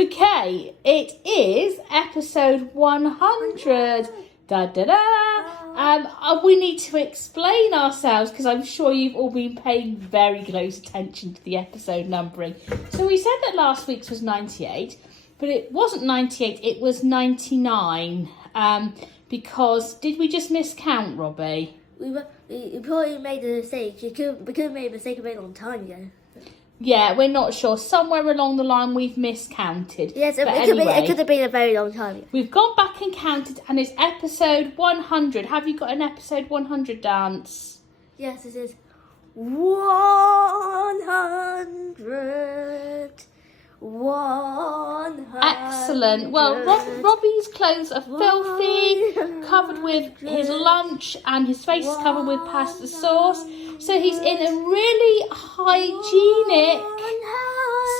Okay, it is episode 100. Da da da. We need to explain ourselves because I'm sure you've all been paying very close attention to the episode numbering. So we said that last week's was 98, but it wasn't 98, it was 99. Because did we just miscount, Robbie? We probably made a mistake. We could have made a mistake a very long time ago. Yeah, we're not sure. Somewhere along the line we've miscounted. Yes, but it could have been a very long time ago. We've gone back and counted and it's episode 100. Have you got an episode 100 dance? Yes, it is 100. 100. Excellent. Well, Robbie's clothes are filthy, covered with his lunch, and his face is covered with pasta sauce. So he's in a really hygienic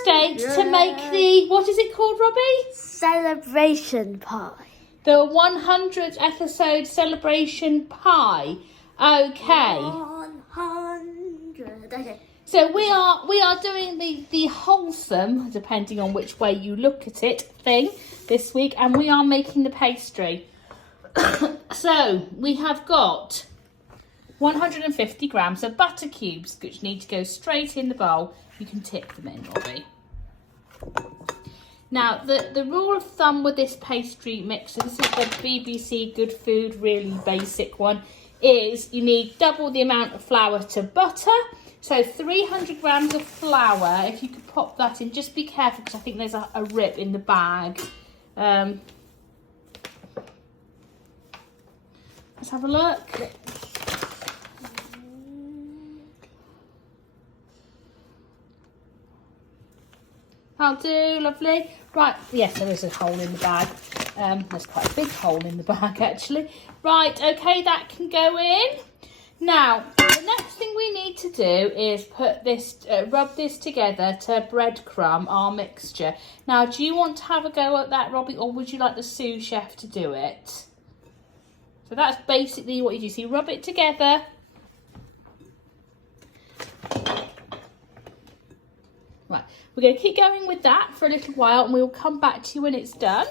state to make the, what is it called, Robbie? Celebration pie. The 100th episode celebration pie. Okay. 100. Okay. So we are doing the wholesome, depending on which way you look at it, thing this week, and we are making the pastry. So we have got 150 grams of butter cubes, which need to go straight in the bowl. You can tip them in, Robbie. Now, the rule of thumb with this pastry mixer, this is the BBC Good Food, really basic one, is you need double the amount of flour to butter. So 300 grams of flour, if you could pop that in, just be careful because I think there's a rip in the bag. Let's have a look. That'll do, lovely. Right, yes, there is a hole in the bag. There's quite a big hole in the bag, actually. Right, okay, that can go in. Now, the next thing we need to do is put this, rub this together to breadcrumb our mixture. Now, do you want to have a go at that, Robbie, or would you like the sous chef to do it? So that's basically what you do. So you rub it together. Right, we're going to keep going with that for a little while and we'll come back to you when it's done.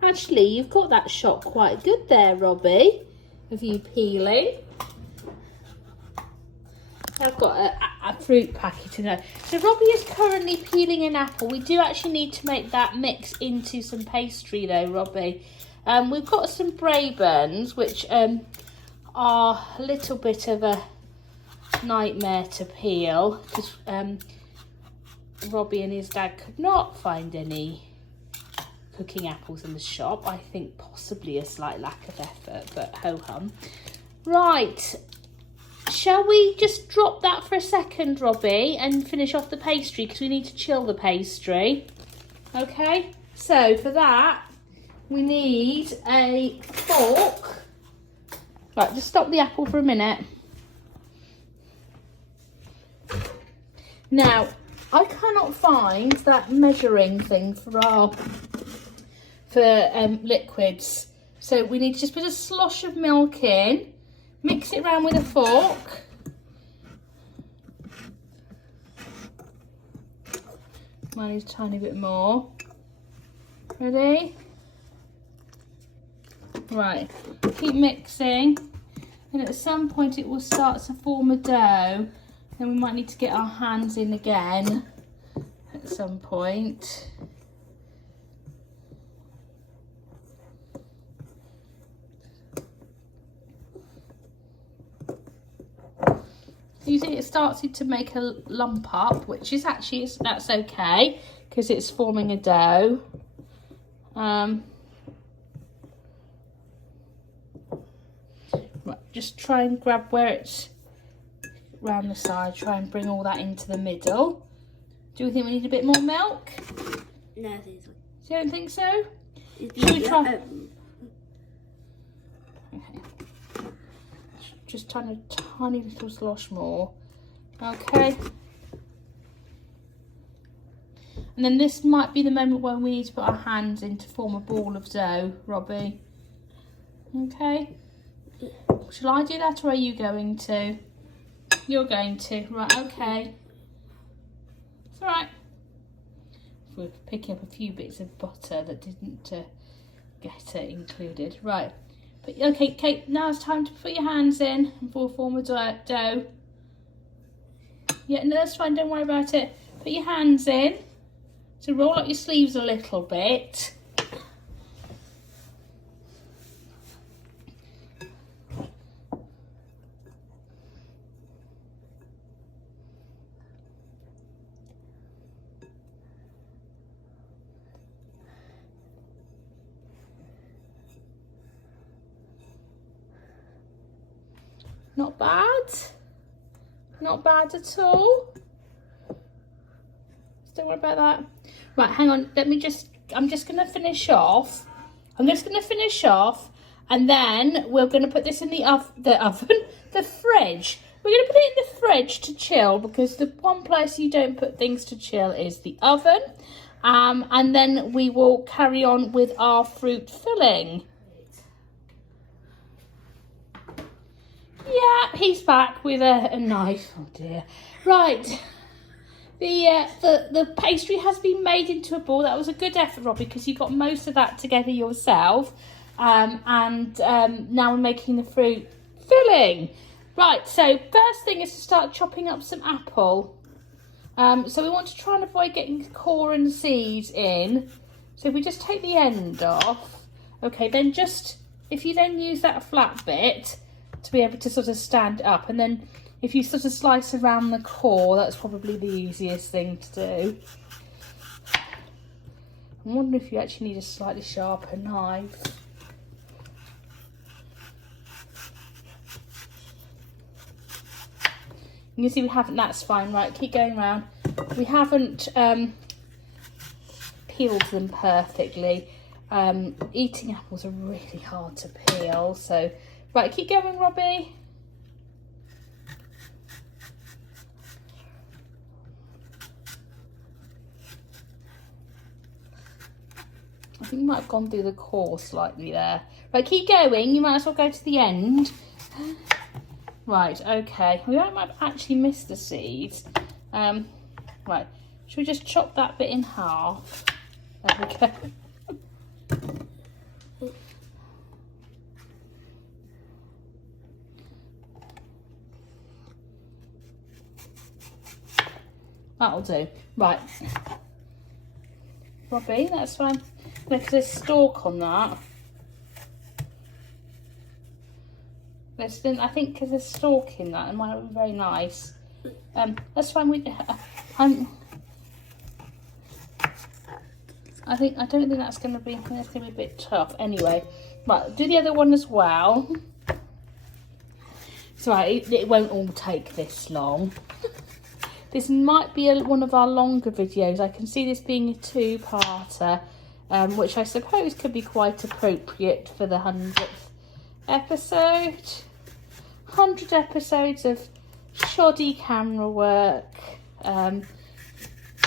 Actually, you've got that shot quite good there, Robbie, of you peeling. I've got a fruit packet in there. So Robbie is currently peeling an apple. We do actually need to make that mix into some pastry though, Robbie. We've got some Brabants, which are a little bit of a nightmare to peel because Robbie and his dad could not find any cooking apples in the shop. I think possibly a slight lack of effort, but ho-hum. Right, shall we just drop that for a second, Robbie, and finish off the pastry because we need to chill the pastry. Okay, so for that we need a fork. Right, just stop the apple for a minute. Now, I cannot find that measuring thing for liquids. So we need to just put a slosh of milk in, mix it around with a fork. Might need a tiny bit more. Ready? Right, keep mixing. And at some point it will start to form a dough. Then we might need to get our hands in again at some point. You see it started to make a lump up, which is actually, that's okay, because it's forming a dough. Right, just try and grab where it's round the side, try and bring all that into the middle. Do you think we need a bit more milk? No, I think so. You don't think so? Should we try? Okay. Just a tiny little slosh more. Okay. And then this might be the moment when we need to put our hands in to form a ball of dough, Robbie. Okay. Shall I do that or are you going to? You're going to. Right, okay. It's alright. We're picking up a few bits of butter that didn't get included. Right. But, okay, Kate, now it's time to put your hands in and form a dough. Yeah, no, that's fine. Don't worry about it. Put your hands in. So roll up your sleeves a little bit. Not bad. Not bad at all. Don't worry about that. Right, hang on. I'm just going to finish off. And then we're going to put this in the fridge. We're going to put it in the fridge to chill because the one place you don't put things to chill is the oven. And then we will carry on with our fruit filling. Yeah, he's back with a knife. Oh dear. Right. The pastry has been made into a ball. That was a good effort, Robbie, because you got most of that together yourself. Now we're making the fruit filling. Right, so first thing is to start chopping up some apple. So we want to try and avoid getting core and seeds in. So if we just take the end off. Okay, then if you then use that flat bit to be able to sort of stand up, and then if you sort of slice around the core, that's probably the easiest thing to do. I'm wondering if you actually need a slightly sharper knife. You can see we haven't, that's fine, right, keep going round. We haven't peeled them perfectly. Eating apples are really hard to peel, so, right, keep going, Robbie. I think you might have gone through the core slightly there. Right, keep going. You might as well go to the end. Right, okay. We might have actually missed the seeds. Right, should we just chop that bit in half? There we go. That'll do. Right. Robbie, that's fine. Because there's stalk on that. I think because there's stalk in that, it might not be very nice. That's fine. I don't think that's going to be. I think that's going to be a bit tough. Anyway, right. Do the other one as well. It's right. It won't all take this long. This might be one of our longer videos. I can see this being a two-parter, which I suppose could be quite appropriate for the 100th episode. 100 episodes of shoddy camera work,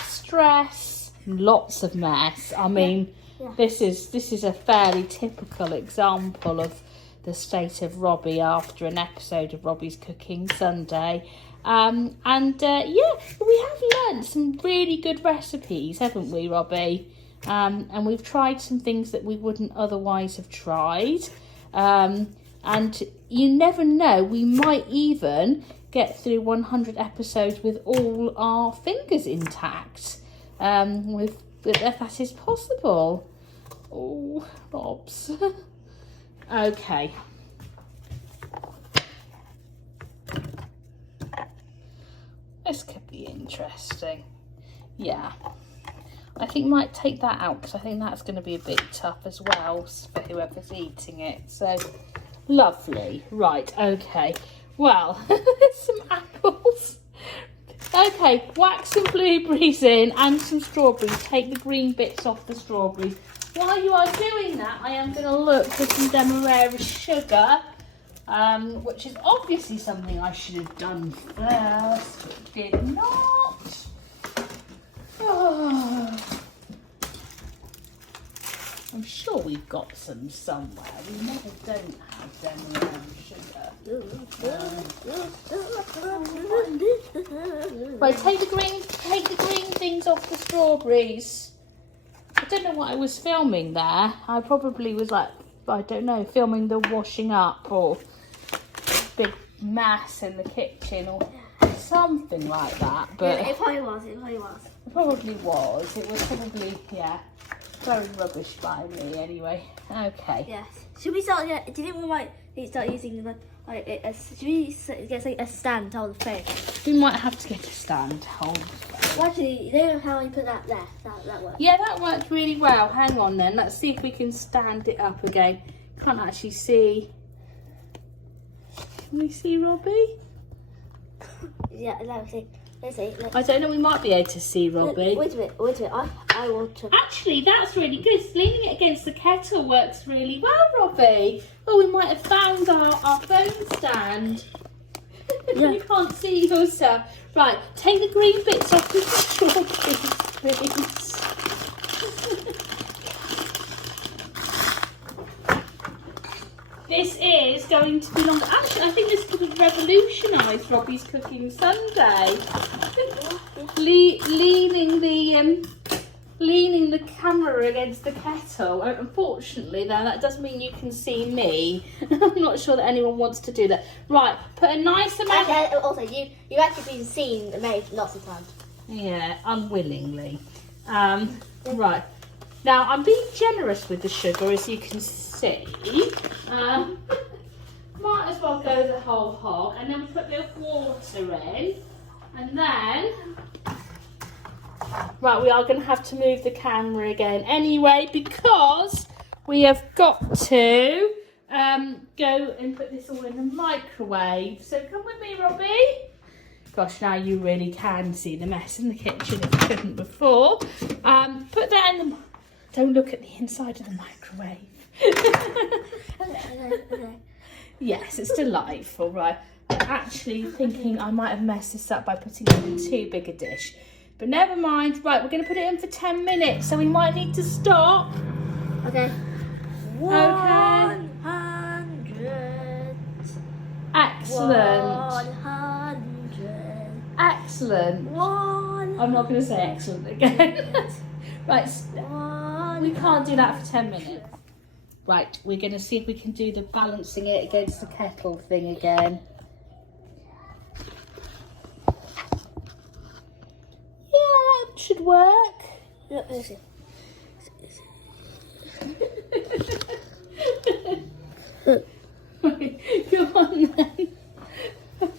stress, lots of mess. I mean, yeah. This is a fairly typical example of the state of Robbie after an episode of Robbie's Cooking Sunday. Yeah, we have learned some really good recipes, haven't we, Robbie? And we've tried some things that we wouldn't otherwise have tried. And you never know, we might even get through 100 episodes with all our fingers intact. If that is possible. Oh, Robs. Okay. interesting. Yeah. I think might take that out because I think that's going to be a bit tough as well for whoever's eating it. So lovely. Right, okay. Well, there's some apples. Okay, whack some blueberries in and some strawberries. Take the green bits off the strawberries. While you are doing that, I am going to look for some demerara sugar, which is obviously something I should have done first, but did not. Oh. I'm sure we've got some somewhere. We never don't have demerara sugar. Right, take the green things off the strawberries. I don't know what I was filming there. I probably was like, I don't know, filming the washing up or big mess in the kitchen or something like that. But yeah, it probably was. It probably was. It was probably, yeah, very rubbish by me anyway. Okay. Yes. Should we start? Do you think we might start using should we get a stand to hold the phone? We might have to get a stand to hold the phone. Well, actually, you know how I put that there? That worked. Yeah, that worked really well. Hang on then. Let's see if we can stand it up again. Can't actually see. Can we see Robbie? Yeah, let's see. I don't know, we might be able to see Robbie. Wait a minute. I want to. Actually, that's really good. Leaning it against the kettle works really well, Robbie. Oh, we might have found our phone stand. Yeah. You can't see yourself. Right, take the green bits off the strawberries, please. This is going to be long. Actually, I think this could have revolutionised Robbie's cooking Sunday. Leaning the camera against the kettle. Unfortunately, though, that does mean you can see me. I'm not sure that anyone wants to do that. Right, put a nice amount. And also, you've actually been seen made lots of times. Yeah, unwillingly. Right. Now, I'm being generous with the sugar, as you can see. Might as well go the whole hog, and then put the water in, and then... Right, we are going to have to move the camera again anyway, because we have got to go and put this all in the microwave. So come with me, Robbie. Gosh, now you really can see the mess in the kitchen if you couldn't before. Put that in the... Don't look at the inside of the microwave. Okay. Yes, it's delightful, right? I'm actually thinking I might have messed this up by putting it in too big a dish. But never mind. Right, we're going to put it in for 10 minutes, so we might need to stop. Okay. 100. Excellent. 100. Excellent. I'm not going to say excellent again. Right, we can't do that for 10 minutes. Right, we're going to see if we can do the balancing it against the kettle thing again. Yeah, it should work. Look, let's see. Go on then.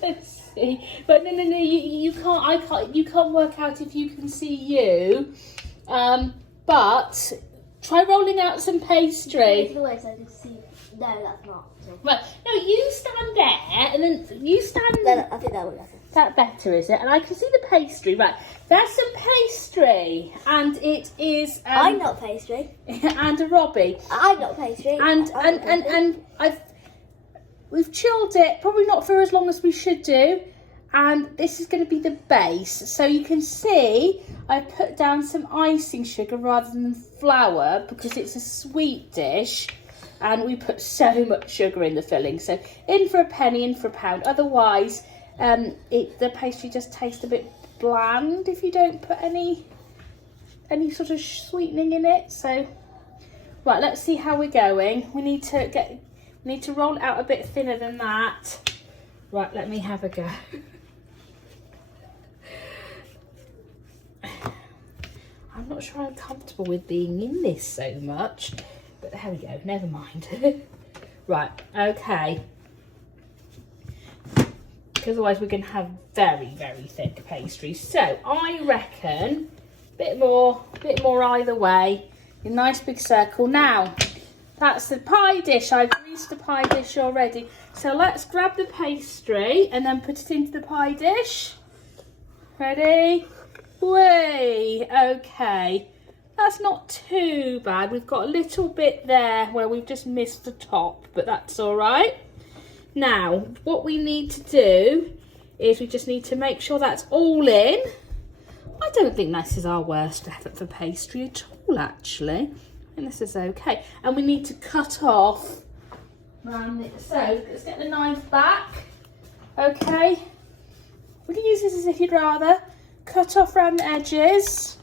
Let's see. But no, you can't. You can't work out if you can see you. But try rolling out some pastry. Take it away so I can see. No, that's not. Right. No, you stand there, and then you stand. No, I think that would be better. That better, is it? And I can see the pastry. Right. That's some pastry, and it is. I'm not pastry. And a Robbie. I'm not pastry. And we've chilled it, probably not for as long as we should do. And this is going to be the base. So you can see I put down some icing sugar rather than flour because it's a sweet dish. And we put so much sugar in the filling. So in for a penny, in for a pound. Otherwise, the pastry just tastes a bit bland if you don't put any sort of sweetening in it. So, right, let's see how we're going. We need to roll it out a bit thinner than that. Right, let me have a go. I'm not sure I'm comfortable with being in this so much, but there we go, never mind. Right, okay. because otherwise we're going to have very, very thick pastry. So I reckon a bit more either way. A nice big circle. Now, that's the pie dish. I've greased the pie dish already. So let's grab the pastry and then put it into the pie dish. Ready? Whee! Okay. That's not too bad. We've got a little bit there where we've just missed the top, but that's all right. Now, what we need to do is we just need to make sure that's all in. I don't think this is our worst effort for pastry at all, actually. And this is okay. And we need to cut off around it. So let's get the knife back. Okay. We can use this as if you'd rather. Cut off around the edges.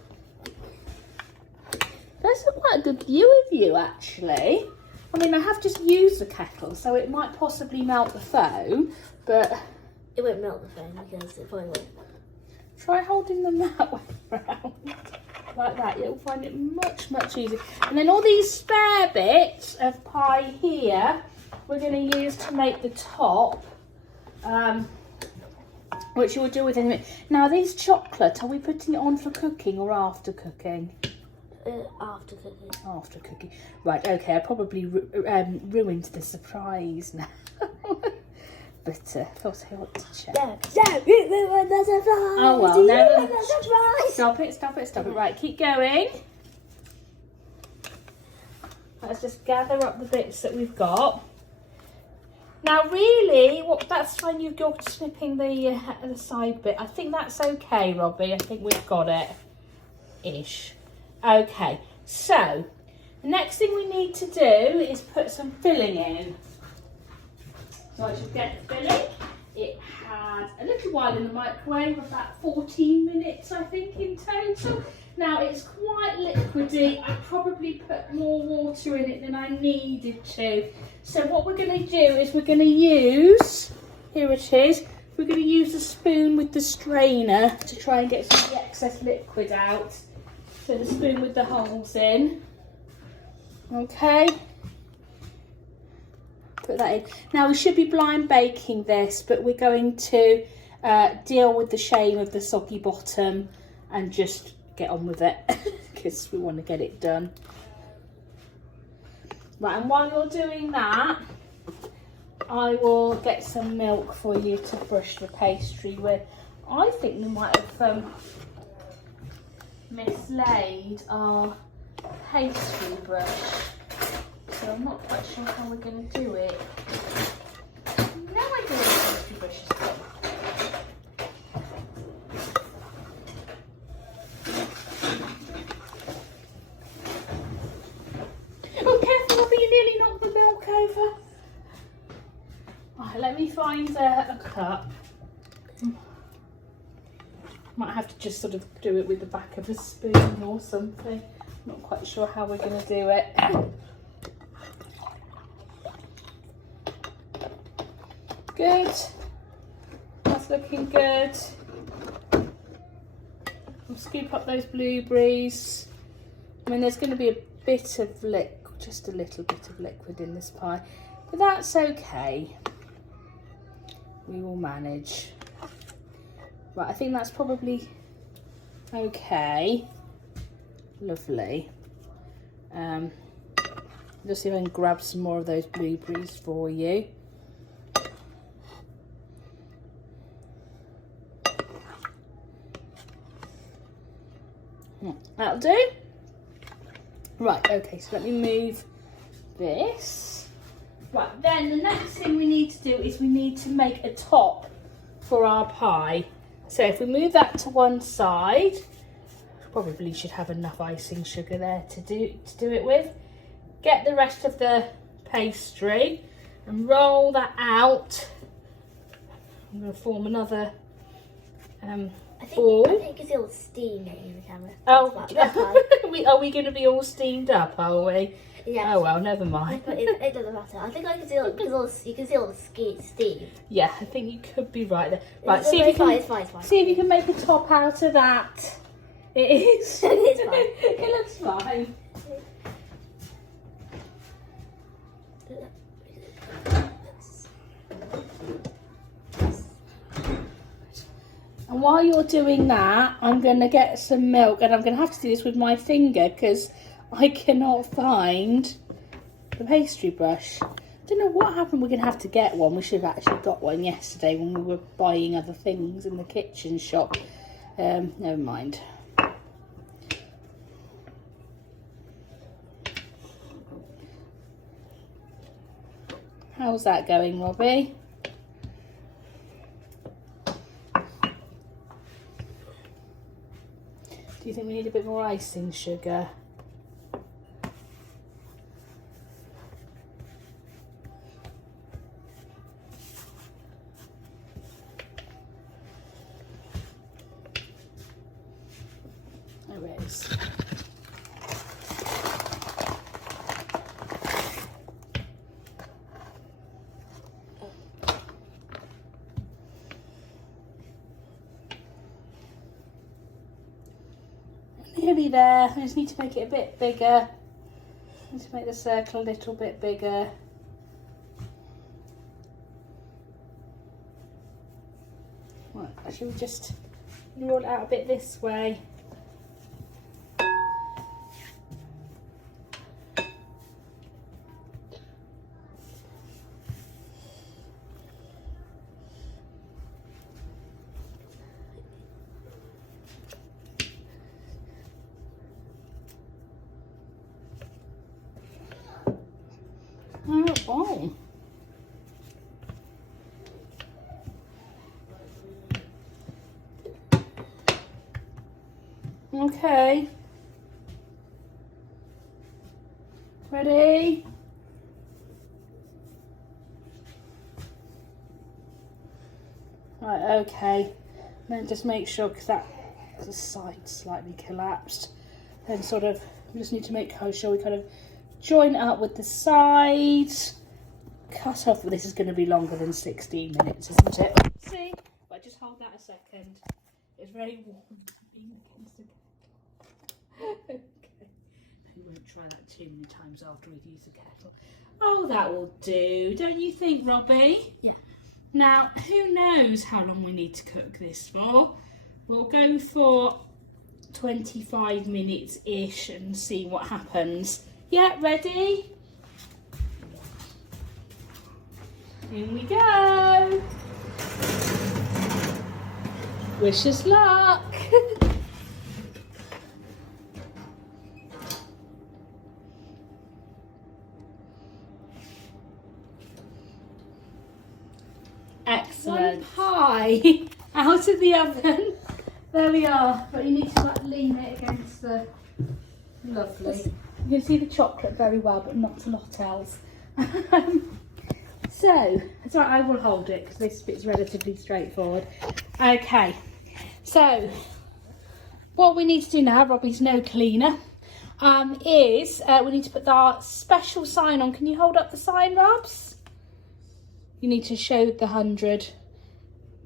That's quite a good view of you, actually. I mean, I have just used the kettle, so it might possibly melt the foam, but... It won't melt the foam because it probably won't. Try holding them that way around. Like that, you'll find it much, much easier. And then all these spare bits of pie here, we're going to use to make the top, which you will do with in a minute. Now, these chocolate, are we putting it on for cooking or after cooking? After cooking. After cooking. Right, okay, I probably ruined the surprise now. But of course I want to check. Oh well, no. Stop it. Right, keep going. Let's just gather up the bits that we've got. Now really, that's when you're snipping the side bit. I think that's okay, Robbie. I think we've got it. Ish. Okay, so the next thing we need to do is put some filling in. So I should get the filling. It had a little while in the microwave, about 14 minutes I think in total. Now it's quite liquidy. I probably put more water in it than I needed to. So what we're going to do is we're going to use, here it is, we're going to use a spoon with the strainer to try and get some of the excess liquid out. So the spoon with the holes in. Okay. Put that in. Now we should be blind baking this, but we're going to deal with the shame of the soggy bottom and just get on with it because we want to get it done. Right, and while you're doing that, I will get some milk for you to brush the pastry with. I think we might have mislaid our pastry brush, so I'm not quite sure how we're going to do it. No idea what the pastry brush is for. Oh, careful, Robbie, you nearly knocked the milk over. Right, let me find a cup. Might have to just sort of do it with the back of a spoon or something. Not quite sure how we're going to do it. Good. That's looking good. We'll scoop up those blueberries. I mean, there's going to be a bit of liquid, just a little bit of liquid in this pie, but that's okay. We will manage. Right, I think that's probably okay. Lovely. Just see if I can grab some more of those blueberries for you. That'll do. Right, okay, so let me move this. Right, then the next thing we need to do is we need to make a top for our pie. So if we move that to one side, probably should have enough icing sugar there to do it with. Get the rest of the pastry and roll that out. I'm going to form another ball. I think it's all steaming in the camera. Oh, are we going to be all steamed up, are we? Yeah. Oh well, never mind. But it doesn't matter. I think I can see all, because you can see all the steam. Yeah, I think you could be right there. Right, It's see if you can. it's fine. See if you can make a top out of that. It is. It's fine. It looks fine. And while you're doing that, I'm going to get some milk, and I'm going to have to do this with my finger because I cannot find the pastry brush. I don't know what happened. We're going to have to get one. We should have actually got one yesterday when we were buying other things in the kitchen shop. Never mind. How's that going, Robbie? Do you think we need a bit more icing sugar? There it is. Nearly there. I just need to make it a bit bigger. I need to make the circle a little bit bigger. Right, should we just roll it out a bit this way? Oh. Okay. Ready? Right, okay. Then just make sure, because that the side slightly collapsed. Then sort of, we just need to make sure we kind of join it up with the sides. Cut off. This is going to be longer than 16 minutes, isn't it? See? But just hold that a second. It's very warm. Okay. We won't try that too many times after we've used the kettle. Oh, that will do. Don't you think, Robbie? Yeah. Now, who knows how long we need to cook this for? We'll go for 25 minutes-ish and see what happens. Yeah, ready? In we go. Wish us luck. Excellent. One pie out of the oven. There we are. But you need to like lean it against the... Lovely. You can see the chocolate very well, but not a lot else. So, it's all right, I will hold it because this bit's relatively straightforward. Okay, so what we need to do now, Robbie's no cleaner, is we need to put our special sign on. Can you hold up the sign, Robs? You need to show the 100.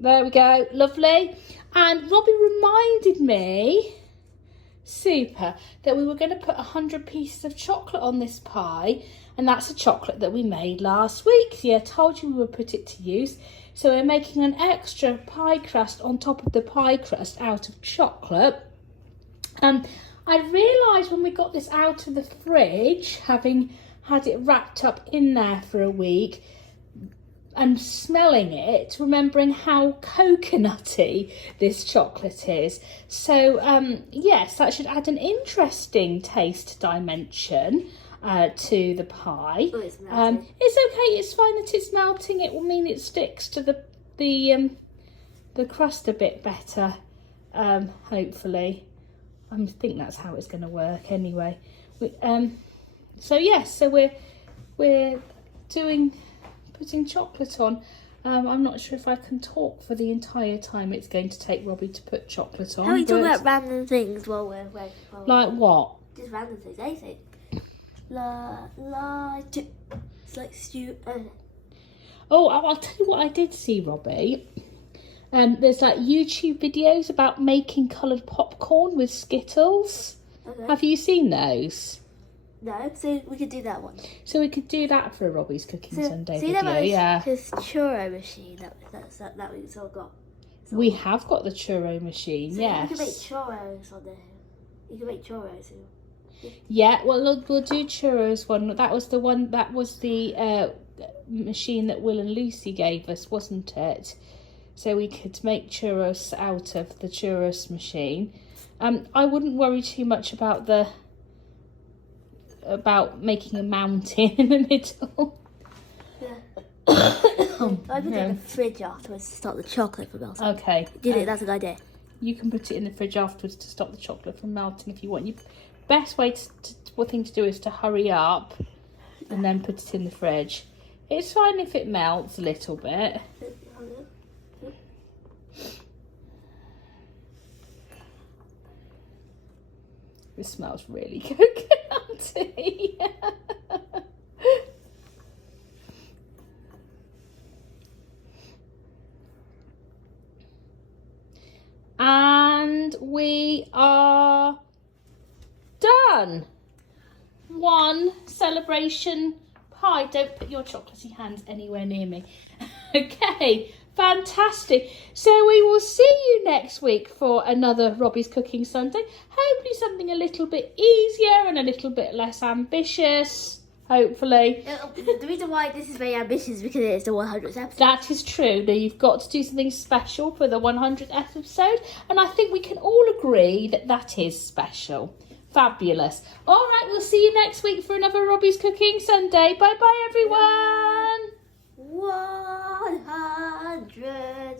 There we go, lovely. And Robbie reminded me, super, that we were going to put 100 pieces of chocolate on this pie, and that's a chocolate that we made last week. So yeah, I told you we would put it to use. So we're making an extra pie crust on top of the pie crust out of chocolate. I realised when we got this out of the fridge, having had it wrapped up in there for a week, and smelling it, remembering how coconutty this chocolate is. So yes, that should add an interesting taste dimension to the pie. Oh, it's melting. It's okay, it's fine that it's melting. It will mean it sticks to the crust a bit better, hopefully. I think that's how it's going to work anyway. So yes, so we're putting chocolate on. I'm not sure if I can talk for the entire time it's going to take Robbie to put chocolate on. How are we talking about random things while we're like what? Just random things, anything. It's like stew. Oh, I'll tell you what I did see, Robbie. There's like YouTube videos about making coloured popcorn with Skittles. Okay. Have you seen those? No, so we could do that one. So we could do that for Robbie's Cooking Sunday see video, that yeah. His churro machine that we all got. So We have got the churro machine, so yes. you can make churros on there. You can make churros. Yeah, well, look, we'll do churros one. That was the one. That was the machine that Will and Lucy gave us, wasn't it? So we could make churros out of the churros machine. I wouldn't worry too much about making a mountain in the middle. Yeah. I put it in the fridge afterwards to stop the chocolate from melting. Okay. That's a good idea. You can put it in the fridge afterwards to stop the chocolate from melting if you want. Best way thing to do is to hurry up and then put it in the fridge. It's fine if it melts a little bit. This smells really coconutty. And we are done. One celebration pie. Don't put your chocolatey hands anywhere near me. Okay, fantastic. So we will see you next week for another Robbie's Cooking Sunday. Hopefully something a little bit easier and a little bit less ambitious. Hopefully. The reason why this is very ambitious is because it's the 100th episode. That is true. Now you've got to do something special for the 100th episode, and I think we can all agree that that is special. Fabulous. All right, we'll see you next week for another Robbie's Cooking Sunday. Bye bye, everyone. 100